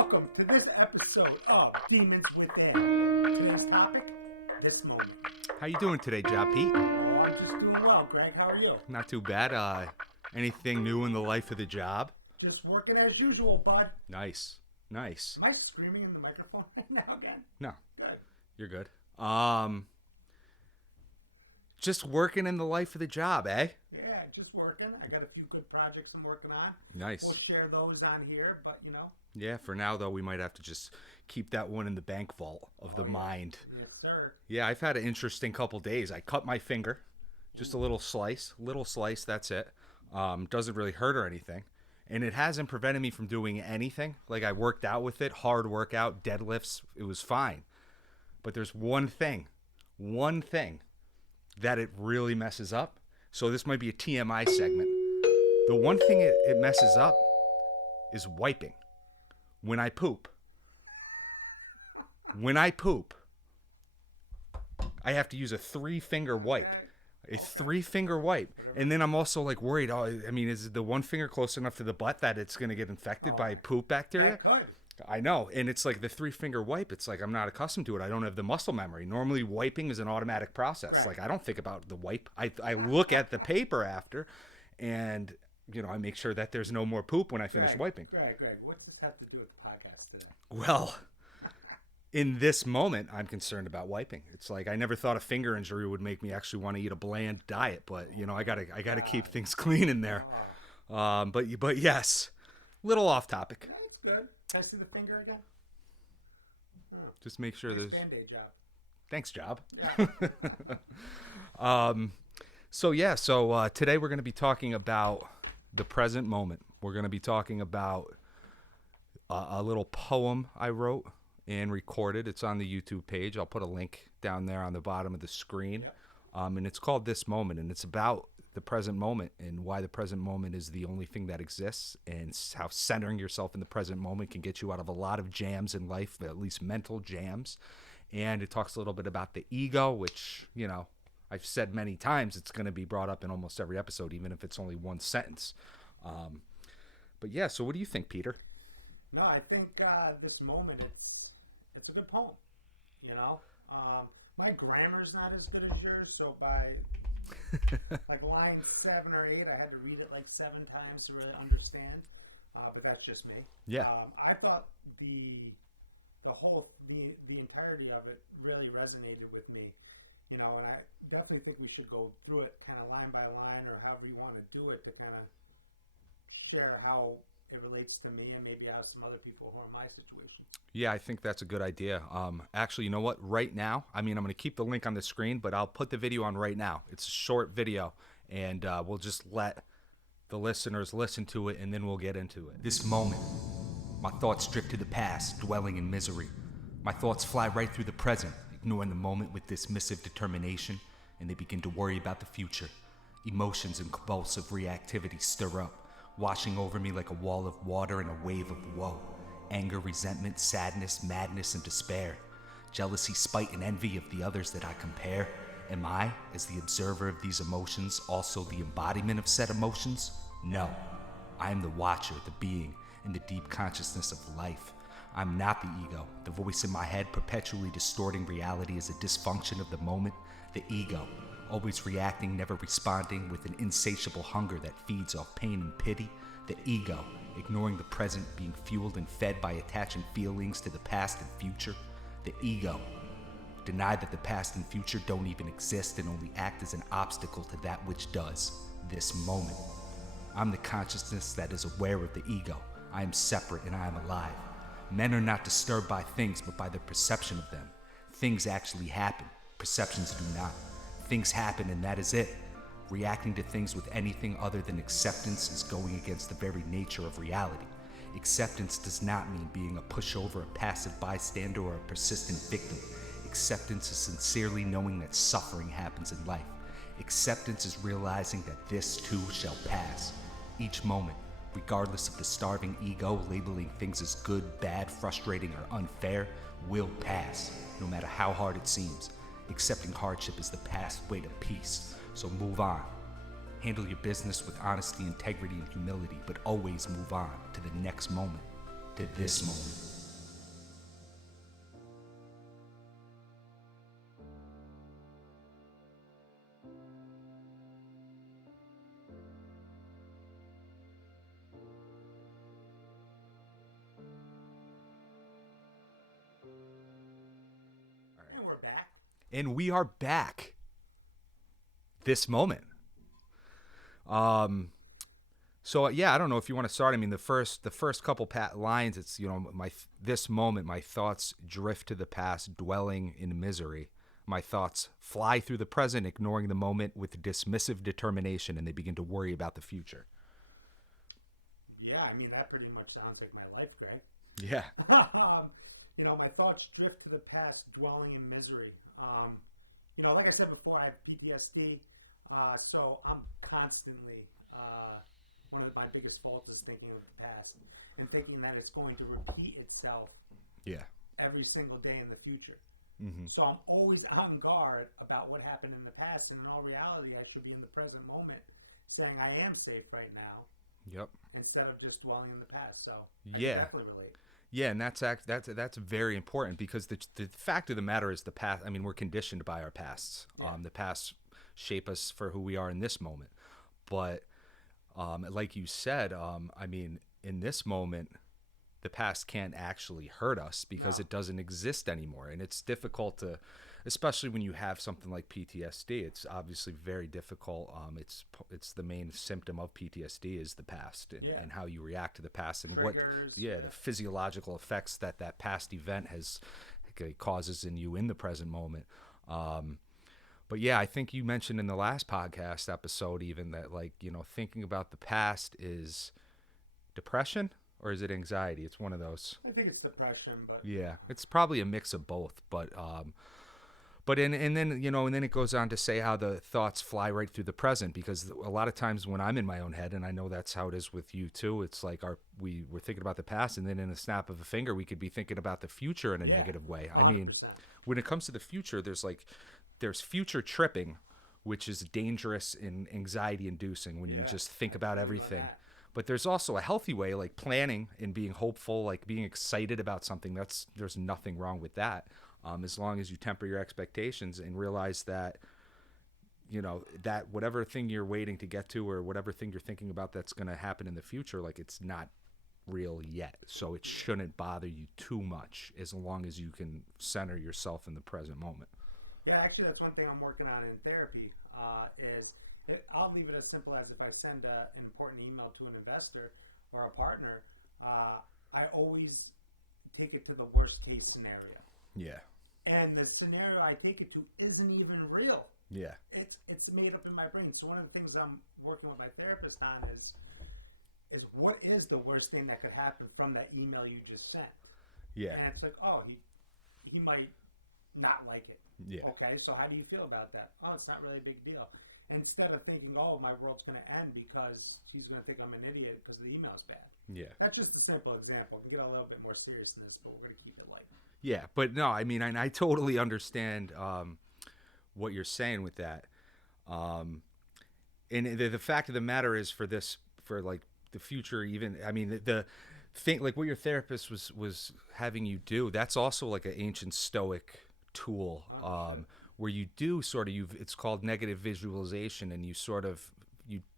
welcome to this episode of Demons Within. Today's topic, this moment. How you doing today, Job Pete? Oh, I'm just doing well, Greg. How are you? Not too bad. Anything new in the life of the job? Just working as usual, bud. Nice. Am I screaming in the microphone right now again? No, Good. you're good. Just working in the life of the job, eh? Yeah, just working. I got a few good projects I'm working on. Nice. We'll share those on here, but Yeah, for now, though, we might have to just keep that one in the bank vault of the mind. Yes, sir. Yeah, I've had an interesting couple days. I cut my finger. Just a little slice, that's it. Doesn't really hurt or anything. And it hasn't prevented me from doing anything. Like, I worked out with it, hard workout, deadlifts. It was fine. But there's one thing that it really messes up. So this might be a TMI segment. The one thing it messes up is wiping. When I poop, I have to use a 3-finger wipe. A 3-finger wipe. And then I'm also like worried, is the one finger close enough to the butt that it's going to get infected by poop bacteria? I know. And it's like the 3-finger wipe. It's like I'm not accustomed to it. I don't have the muscle memory. Normally wiping is an automatic process. Right. Like I don't think about the wipe. I look at the paper after and, I make sure that there's no more poop when I finish wiping. Greg, what's this have to do with the podcast today? Well, in this moment, I'm concerned about wiping. It's like I never thought a finger injury would make me actually want to eat a bland diet, but I gotta keep things clean in there. But yes, little off topic. That's good. Can I see the finger again? Oh. Just make sure there's. Band-Aid job. Thanks, Job. Yeah. So today we're going to be talking about the present moment. We're going to be talking about a little poem I wrote and recorded. It's on the YouTube page. I'll put a link down there on the bottom of the screen. And it's called This Moment, and it's about the present moment and why the present moment is the only thing that exists, and how centering yourself in the present moment can get you out of a lot of jams in life, at least mental jams. And it talks a little bit about the ego, which, I've said many times it's going to be brought up in almost every episode, even if it's only one sentence. But yeah, so what do you think, Peter? No, I think this moment, it's a good poem, My grammar's not as good as yours, so by like line 7 or 8, I had to read it like 7 times to really understand. But that's just me. Yeah. I thought the entirety of it really resonated with me, and I definitely think we should go through it kind of line by line, or however you want to do it, to kind of share how it relates to me and maybe how some other people who are in my situation. Yeah, I think that's a good idea. Actually, you know what? Right now, I'm going to keep the link on the screen, but I'll put the video on right now. It's a short video, and we'll just let the listeners listen to it, and then we'll get into it. This moment, my thoughts drift to the past, dwelling in misery. My thoughts fly right through the present, ignoring the moment with dismissive determination, and they begin to worry about the future. Emotions and convulsive reactivity stir up, washing over me like a wall of water and a wave of woe. Anger, resentment, sadness, madness, and despair. Jealousy, spite, and envy of the others that I compare. Am I, as the observer of these emotions, also the embodiment of said emotions? No. I am the watcher, the being, in the deep consciousness of life. I'm not the ego, the voice in my head perpetually distorting reality as a dysfunction of the moment. The ego, always reacting, never responding, with an insatiable hunger that feeds off pain and pity. The ego, ignoring the present, being fueled and fed by attaching feelings to the past and future. The ego, deny that the past and future don't even exist and only act as an obstacle to that which does. This moment. I'm the consciousness that is aware of the ego. I am separate and I am alive. Men are not disturbed by things, but by their perception of them. Things actually happen. Perceptions do not. Things happen and that is it. Reacting to things with anything other than acceptance is going against the very nature of reality. Acceptance does not mean being a pushover, a passive bystander, or a persistent victim. Acceptance is sincerely knowing that suffering happens in life. Acceptance is realizing that this too shall pass. Each moment, regardless of the starving ego labeling things as good, bad, frustrating, or unfair, will pass, no matter how hard it seems. Accepting hardship is the pathway to peace, so move on. Handle your business with honesty, integrity, and humility, but always move on to the next moment, to this moment. And we're back. And we are back. This moment. So yeah, I don't know if you want to start. I mean, the first couple lines, it's, this moment, my thoughts drift to the past, dwelling in misery. My thoughts fly through the present, ignoring the moment with dismissive determination, and they begin to worry about the future. Yeah, I mean, that pretty much sounds like my life, Greg. Yeah. My thoughts drift to the past, dwelling in misery. Like I said before, I have PTSD, so I'm constantly, one of my biggest faults is thinking of the past and thinking that it's going to repeat itself every single day in the future. Mm-hmm. So I'm always on guard about what happened in the past, and in all reality, I should be in the present moment saying I am safe right now. Yep. Instead of just dwelling in the past. So I definitely relate. Yeah, and that's very important, because the fact of the matter is the past. I mean, we're conditioned by our pasts. Yeah. The past shape us for who we are in this moment. But like you said, I mean, in this moment, the past can't actually hurt us because it doesn't exist anymore, and it's difficult to, especially when you have something like PTSD. It's obviously very difficult. It's the main symptom of PTSD is the past and how you react to the past and triggers, the physiological effects that past event causes in you in the present moment. But yeah, I think you mentioned in the last podcast episode even that, thinking about the past is depression, or is it anxiety? It's one of those. I think it's depression, but yeah, it's probably a mix of both. But then it goes on to say how the thoughts fly right through the present, because a lot of times when I'm in my own head, and I know that's how it is with you too, it's like we're thinking about the past, and then in a snap of a finger, we could be thinking about the future in a negative way. 100%. I mean, when it comes to the future, there's future tripping, which is dangerous and anxiety inducing when you just think about everything. But there's also a healthy way, like planning and being hopeful, like being excited about something. There's nothing wrong with that, as long as you temper your expectations and realize that, that whatever thing you're waiting to get to, or whatever thing you're thinking about that's going to happen in the future, it's not real yet. So it shouldn't bother you too much, as long as you can center yourself in the present moment. Yeah, actually, that's one thing I'm working on in therapy. I'll leave it as simple as, if I send an important email to an investor or a partner, I always take it to the worst case scenario. Yeah. And the scenario I take it to isn't even real. Yeah. It's made up in my brain. So one of the things I'm working with my therapist on is what is the worst thing that could happen from that email you just sent? Yeah. And it's like, oh, he might not like it. Yeah. Okay, so how do you feel about that? Oh, it's not really a big deal. Instead of thinking, oh, my world's going to end because he's going to think I'm an idiot because the email's bad. Yeah. That's just a simple example. We can get a little bit more serious than this, but we're going to keep it light. Yeah, but no, I mean, I totally understand what you're saying with that. And the fact of the matter is, for the future, even, I mean, the thing, like what your therapist was having you do, that's also like an ancient Stoic tool, where you do it's called negative visualization, and you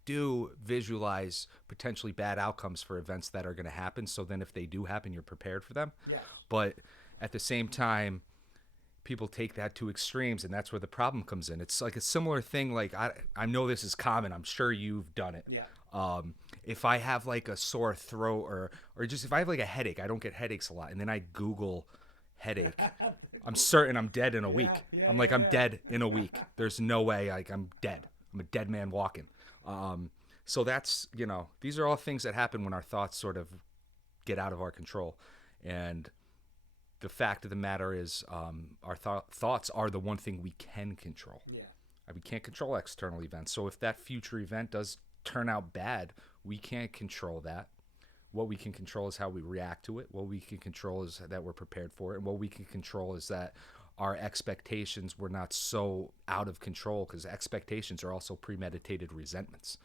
do visualize potentially bad outcomes for events that are going to happen. So then if they do happen, you're prepared for them. Yes. But at the same time, people take that to extremes, and that's where the problem comes in. It's like a similar thing. Like I know this is common. I'm sure you've done it. Yeah. If I have like a sore throat or just if I have like a headache, I don't get headaches a lot, and then I Google headache, I'm certain I'm dead in a week. I'm dead in a week. There's no way. I'm dead. I'm a dead man walking. So that's, these are all things that happen when our thoughts sort of get out of our control. And the fact of the matter is, our thoughts are the one thing we can control. Yeah. We can't control external events. So if that future event does turn out bad, we can't control that. What we can control is how we react to it. What we can control is that we're prepared for it. And what we can control is that our expectations were not so out of control, because expectations are also premeditated resentments.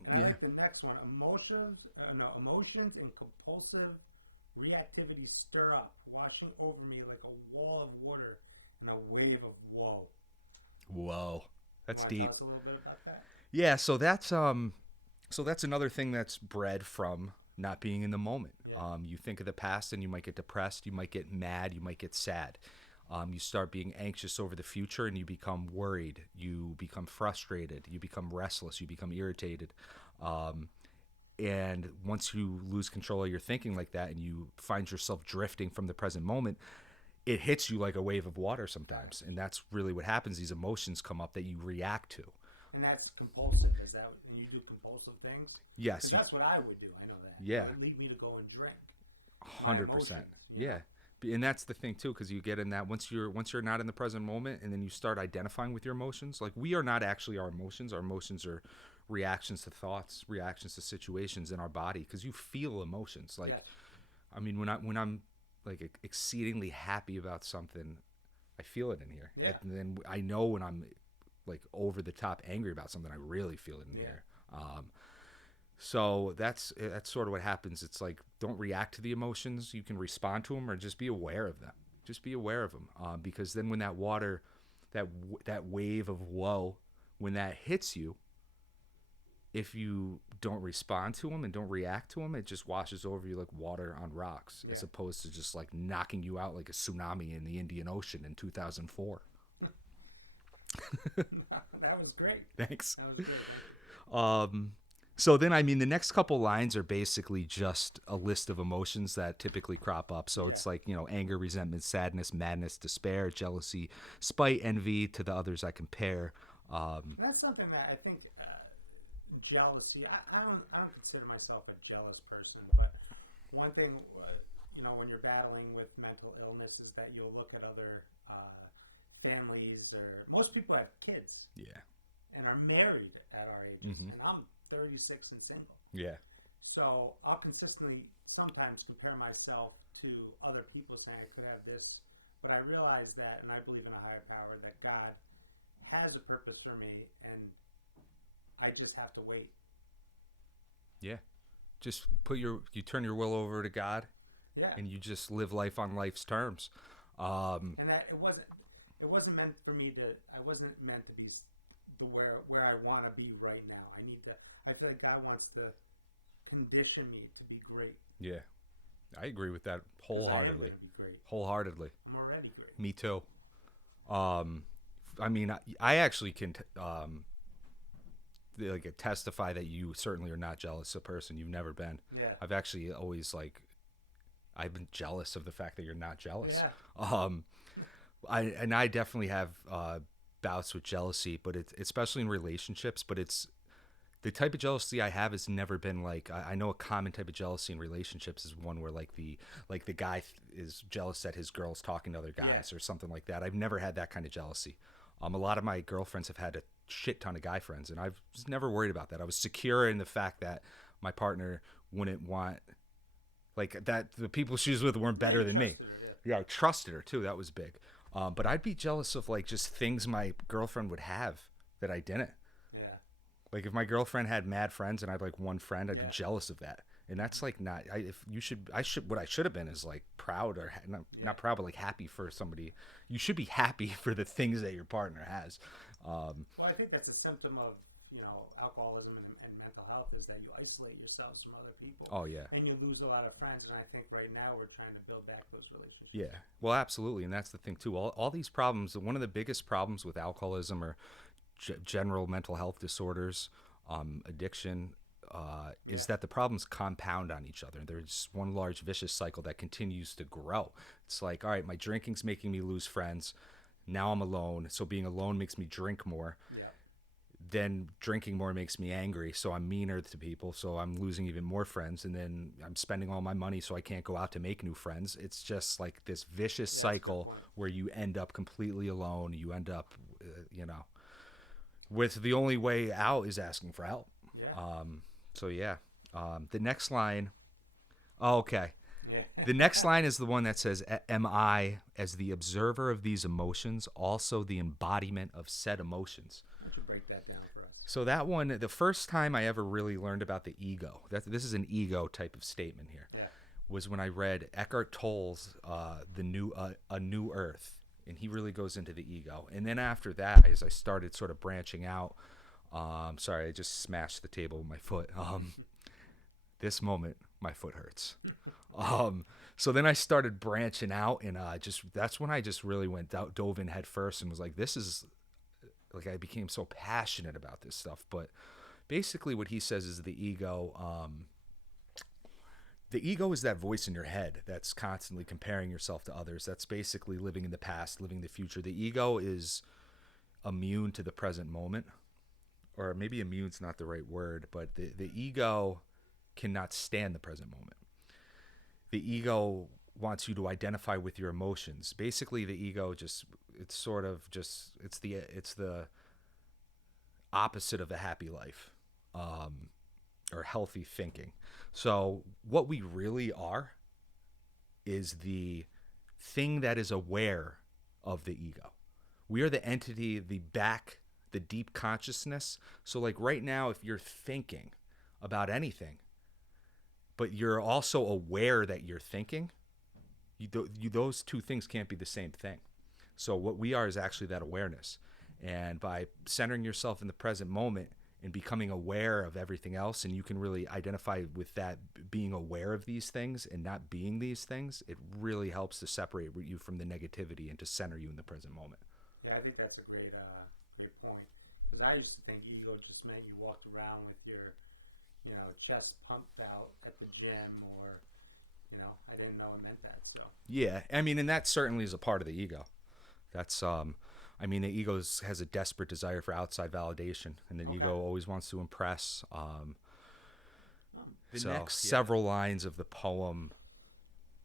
And I like the next one. Emotions and compulsive reactivity stir up, washing over me like a wall of water and a wave of woe. Whoa, that's You deep. Tell us a little bit about that? Yeah, so that's another thing that's bred from not being in the moment. Yeah. You think of the past and you might get depressed, you might get mad, you might get sad. You start being anxious over the future and you become worried, you become frustrated, you become restless, you become irritated. And once you lose control of your thinking like that and you find yourself drifting from the present moment, it hits you like a wave of water sometimes. And that's really what happens. These emotions come up that you react to. And that's compulsive. Is that when you do compulsive things? Yes. That's what I would do. I know that. Yeah. It would lead me to go and drink. 100%. Yeah. And that's the thing too, because you get in that once you're not in the present moment, and then you start identifying with your emotions. Like, we are not actually our emotions. Our emotions are reactions to thoughts, reactions to situations in our body. Because you feel emotions. Like, Yes. I mean, when I'm like exceedingly happy about something, I feel it in here. Yeah. And then I know when I'm like over the top angry about something, I really feel it in here. So that's sort of what happens. It's like, don't react to the emotions. You can respond to them or just be aware of them. Just be aware of them, because then when that water, that wave of woe, when that hits you, if you don't respond to them and don't react to them, it just washes over you like water on rocks, as opposed to just like knocking you out like a tsunami in the Indian Ocean in 2004. That was great. Thanks. That was good. So then, I mean, the next couple lines are basically just a list of emotions that typically crop up. So it's like, anger, resentment, sadness, madness, despair, jealousy, spite, envy to the others I compare. That's something that I think jealousy. I don't consider myself a jealous person, but one thing, when you're battling with mental illness, is that you'll look at other families, or most people have kids. Yeah. And are married at our ages, and I'm 36 and single. Yeah. So I'll consistently sometimes compare myself to other people, saying I could have this, but I realize that, and I believe in a higher power, that God has a purpose for me, and I just have to wait. Yeah. Just you turn your will over to God. Yeah. And you just live life on life's terms. And that it wasn't meant for me to. I wasn't meant to be where I want to be right now. I feel like God wants to condition me to be great. Yeah, I agree with that wholeheartedly. Wholeheartedly. I'm already great. Me too. I mean, I actually can testify that you certainly are not jealous of a person. You've never been. Yeah. I've actually always I've been jealous of the fact that you're not jealous. Yeah. I definitely have bouts with jealousy, but it's especially in relationships. But it's the type of jealousy I have has never been like, I know a common type of jealousy in relationships is one where the guy is jealous that his girl's talking to other guys or something like that. I've never had that kind of jealousy. A lot of my girlfriends have had a shit ton of guy friends, and I was never worried about that. I was secure in the fact that my partner wouldn't want that the people she was with weren't better than me. I trusted her too. That was big. But I'd be jealous of just things my girlfriend would have that I didn't. Yeah. Like if my girlfriend had mad friends and I had one friend, I'd be jealous of that. And that's not. What I should have been is proud, or not proud, but happy for somebody. You should be happy for the things that your partner has. Well, I think that's a symptom of alcoholism and mental health, is that you isolate yourselves from other people. Oh yeah. And you lose a lot of friends. And I think right now we're trying to build back those relationships. Yeah. Well, absolutely, and that's the thing too. All these problems. One of the biggest problems with alcoholism or general mental health disorders, addiction. Is that the problems compound on each other. There's one large vicious cycle that continues to grow. It's like, all right, my drinking's making me lose friends. Now I'm alone, so being alone makes me drink more. Yeah. Then drinking more makes me angry, so I'm meaner to people, so I'm losing even more friends. And then I'm spending all my money, so I can't go out to make new friends. It's just like this vicious cycle where you end up completely alone. You end up, with the only way out is asking for help. Yeah. The next line. Oh, okay. Yeah. The next line is the one that says, "Am I, as the observer of these emotions, also the embodiment of said emotions?" Why don't you break that down for us? So that one, the first time I ever really learned about the ego, this is an ego type of statement here, Yeah. was when I read Eckhart Tolle's A New Earth, and he really goes into the ego. And then after that, as I started sort of branching out, sorry, I just smashed the table with my foot. This moment, my foot hurts. So then I started branching out, and that's when I just really dove in head first and was like, this is like, I became so passionate about this stuff. But basically, what he says is the ego. The ego is that voice in your head that's constantly comparing yourself to others. That's basically living in the past, living the future. The ego is immune to the present moment, or maybe immune's not the right word, but the ego cannot stand the present moment. The ego wants you to identify with your emotions. Basically, the ego it's the opposite of a happy life, or healthy thinking. So what we really are is the thing that is aware of the ego. We are the entity, the deep consciousness. So like right now, if you're thinking about anything, but you're also aware that you're thinking, those two things can't be the same thing. So what we are is actually that awareness. And by centering yourself in the present moment and becoming aware of everything else, and you can really identify with that, being aware of these things and not being these things, it really helps to separate you from the negativity and to center you in the present moment. Yeah, I think that's a great point. Because I used to think ego just meant you walked around with your, chest pumped out at the gym, or, I didn't know it meant that. So Yeah, I mean, and that certainly is a part of the ego. That's I mean, the ego has a desperate desire for outside validation, and the ego always wants to impress. Several lines of the poem,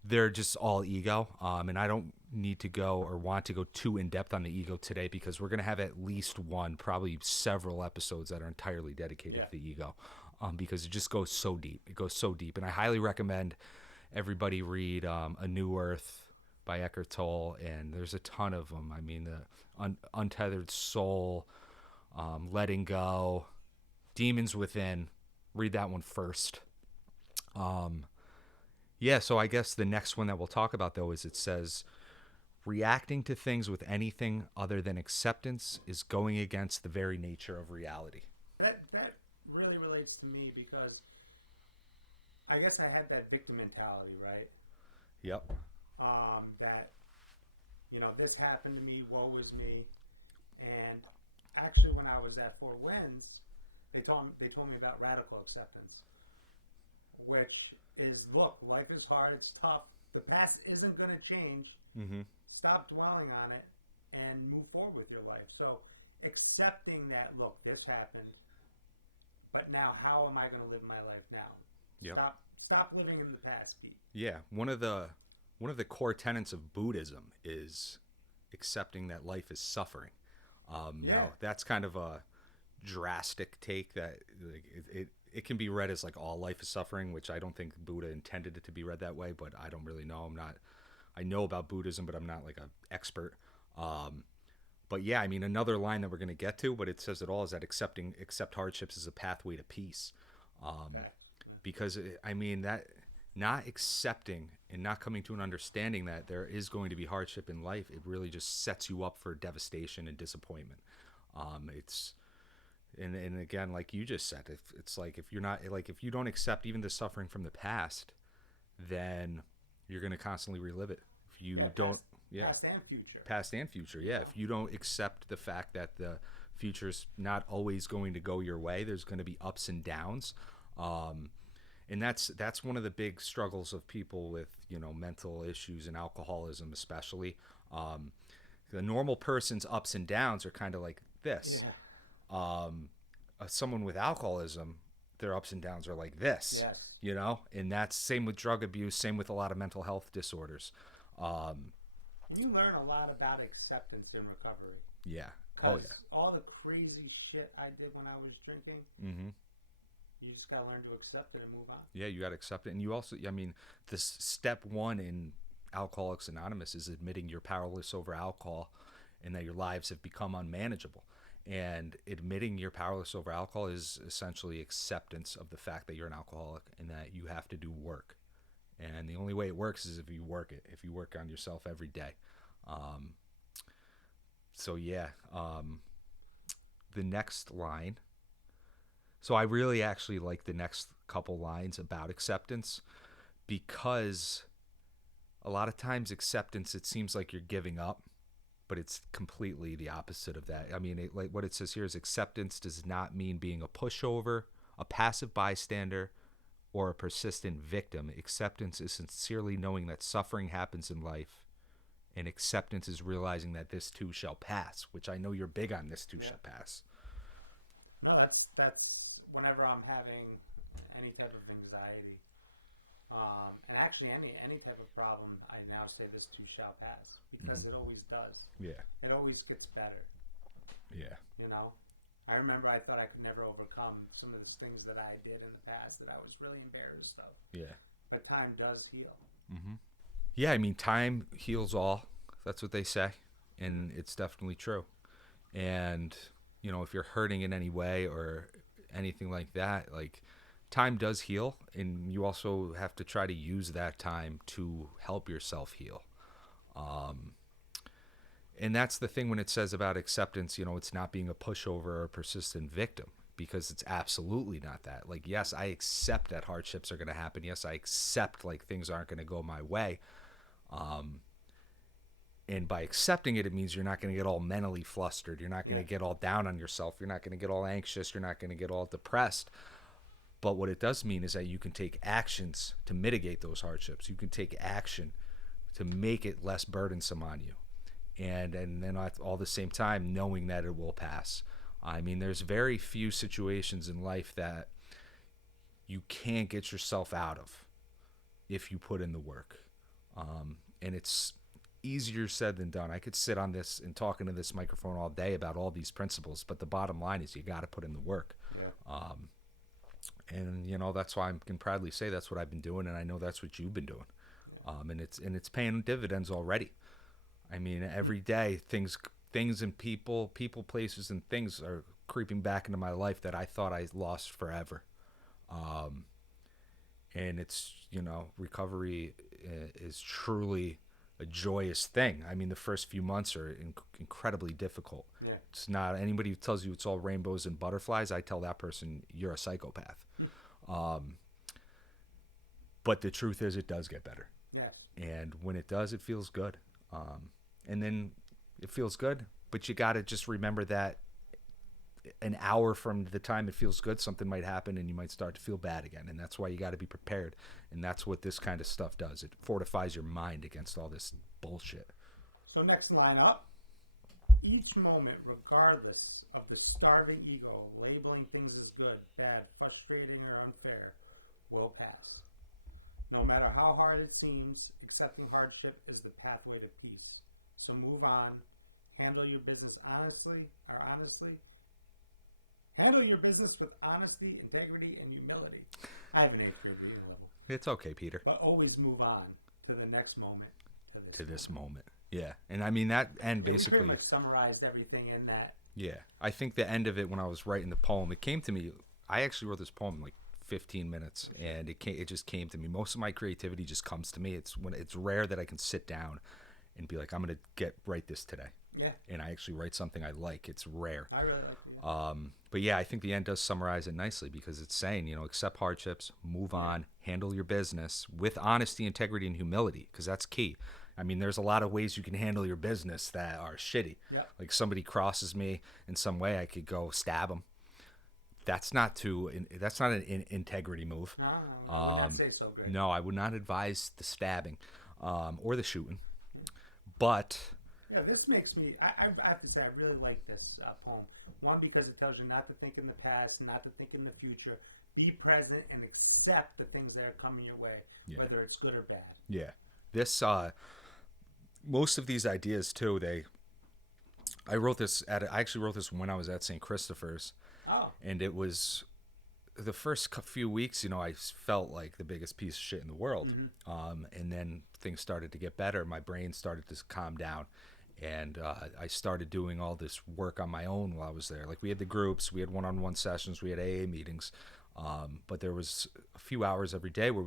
they're just all ego, and I don't need to go or want to go too in depth on the ego today, because we're going to have at least one, probably several episodes that are entirely dedicated to the ego, because it just goes so deep. It goes so deep, and I highly recommend everybody read A New Earth by Eckhart Tolle, and there's a ton of them. I mean, the Untethered Soul, Letting Go, Demons Within. Read that one first. So I guess the next one that we'll talk about, though, is it says, reacting to things with anything other than acceptance is going against the very nature of reality. That really relates to me, because I guess I had that victim mentality, right? Yep. That, this happened to me, woe is me. And actually, when I was at Fort Winds, they told me about radical acceptance, which is, look, life is hard, it's tough. The past isn't going to change. Mm-hmm. Stop dwelling on it and move forward with your life. So accepting that, look, this happened, but now how am I going to live my life now? Yep. Stop living in the past, Pete. Yeah, one of the core tenets of Buddhism is accepting that life is suffering. Now that's kind of a drastic take, that it can be read as like all life is suffering, which I don't think Buddha intended it to be read that way, but I don't really know. I know about Buddhism, but I'm not like an expert. But yeah, I mean, another line that we're going to get to, but it says it all, is that accept hardships is a pathway to peace. Because I mean, that not accepting and not coming to an understanding that there is going to be hardship in life, it really just sets you up for devastation and disappointment. And again, like you just said, it's like, if you don't accept even the suffering from the past, then you're going to constantly relive it. If you don't, past and future. Yeah. If you don't accept the fact that the future's not always going to go your way, there's going to be ups and downs. And that's one of the big struggles of people with, mental issues and alcoholism, especially. The normal person's ups and downs are kind of like this. Yeah. Someone with alcoholism, their ups and downs are like this. Yes. And that's same with drug abuse, same with a lot of mental health disorders. You learn a lot about acceptance in recovery. Yeah. Oh yeah. All the crazy shit I did when I was drinking. Mm-hmm. You just gotta learn to accept it and move on. Yeah, you gotta accept it, and you also, I mean, this step one in Alcoholics Anonymous is admitting you're powerless over alcohol, and that your lives have become unmanageable. And admitting you're powerless over alcohol is essentially acceptance of the fact that you're an alcoholic and that you have to do work. And the only way it works is if you work it, if you work on yourself every day. So yeah, the next line. So I really actually like the next couple lines about acceptance, because a lot of times acceptance, it seems like you're giving up, but it's completely the opposite of that. I mean, like what it says here is acceptance does not mean being a pushover, a passive bystander, or a persistent victim. Acceptance is sincerely knowing that suffering happens in life, and acceptance is realizing that this too shall pass, which I know you're big on. This too shall pass. No, that's whenever I'm having any type of anxiety, and actually any type of problem, I now say this too shall pass, because it always does. Yeah. It always gets better. Yeah. You know, I remember I thought I could never overcome some of those things that I did in the past that I was really embarrassed of. Yeah. But time does heal. Mm-hmm. Yeah, I mean, time heals all. That's what they say, and it's definitely true. And you know, if you're hurting in any way or anything like that, like, time does heal, and you also have to try to use that time to help yourself heal. And that's the thing when it says about acceptance, you know, it's not being a pushover or a persistent victim, because it's absolutely not that. Like, yes, I accept that hardships are going to happen. Yes, I accept, like, things aren't going to go my way. And by accepting it, it means you're not going to get all mentally flustered. You're not going to get all down on yourself. You're not going to get all anxious. You're not going to get all depressed. But what it does mean is that you can take actions to mitigate those hardships. You can take action to make it less burdensome on you. And then at all the same time, knowing that it will pass. I mean, there's very few situations in life that you can't get yourself out of if you put in the work. And it's easier said than done. I could sit on this and talk into this microphone all day about all these principles, but the bottom line is you got to put in the work. Yeah. And you know, that's why I can proudly say that's what I've been doing, and I know that's what you've been doing. And it's paying dividends already. I mean, every day things and people, places, and things are creeping back into my life that I thought I lost forever. And it's, you know, recovery is truly a joyous thing. I mean, the first few months are incredibly difficult. Yeah. It's not, anybody who tells you it's all rainbows and butterflies, I tell that person you're a psychopath. But the truth is, it does get better. Yes. And when it does, it feels good. And then it feels good, but you got to just remember that an hour from the time it feels good, something might happen and you might start to feel bad again. And that's why you got to be prepared. And that's what this kind of stuff does. It fortifies your mind against all this bullshit. So next line up. Each moment, regardless of the starving ego, labeling things as good, bad, frustrating, or unfair, will pass. No matter how hard it seems, accepting hardship is the pathway to peace. So move on. Handle your business honestly. Handle your business with honesty, integrity, and humility. I have an 8th grade reading level. It's okay, Peter. But always move on to the next moment. To this moment. Yeah. And I mean, that end basically... pretty much summarized everything in that. Yeah. I think the end of it, when I was writing the poem, it came to me... I actually wrote this poem in like 15 minutes, and it just came to me. Most of my creativity just comes to me. It's rare that I can sit down and be like, I'm going to write this today. Yeah. And I actually write something I like. It's rare. I really like it. But yeah, I think the end does summarize it nicely, because it's saying, you know, accept hardships, move on, handle your business with honesty, integrity, and humility, because that's key. I mean, there's a lot of ways you can handle your business that are shitty. Yep. Like, somebody crosses me in some way, I could go stab them. That's not an integrity move. No, I would not say so. Great. No, I would not advise the stabbing or the shooting. But yeah, this makes me. I have to say, I really like this poem. One, because it tells you not to think in the past, not to think in the future. Be present and accept the things that are coming your way, whether it's good or bad. Yeah, this most of these ideas too. I actually wrote this when I was at St. Christopher's. Oh. And it was the first few weeks, you know, I felt like the biggest piece of shit in the world. Mm-hmm. And then things started to get better. My brain started to calm down. And I started doing all this work on my own while I was there. Like, we had the groups, we had one-on-one sessions, we had AA meetings, but there was a few hours every day where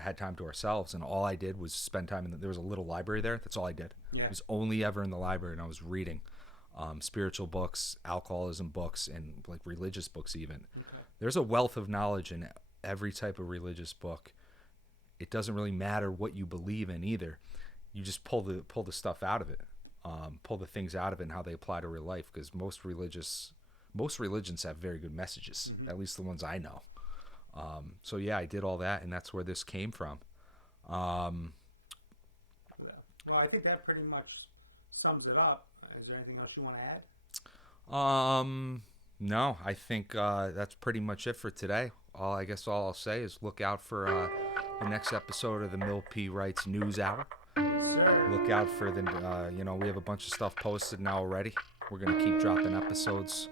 had time to ourselves, and all I did was spend time there was a little library there. That's all I did. Yeah. It was only ever in the library, and I was reading spiritual books, alcoholism books, and like religious books even. Okay. There's a wealth of knowledge in every type of religious book. It doesn't really matter what you believe in either. You just pull the stuff out of it, pull the things out of it and how they apply to real life, because most religions have very good messages, at least the ones I know. So yeah, I did all that, and that's where this came from. Well, I think that pretty much sums it up. Is there anything else you want to add? No, I think that's pretty much it for today. I guess all I'll say is look out for the next episode of the Mill P Writes News Hour. Look out for the, we have a bunch of stuff posted now already. We're going to keep dropping episodes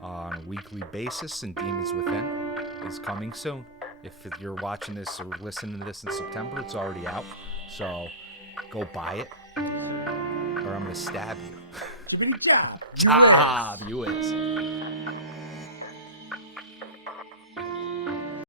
on a weekly basis, and Demons Within is coming soon. If you're watching this or listening to this in September, it's already out. So go buy it, or I'm going to stab you. Job. Job, you is.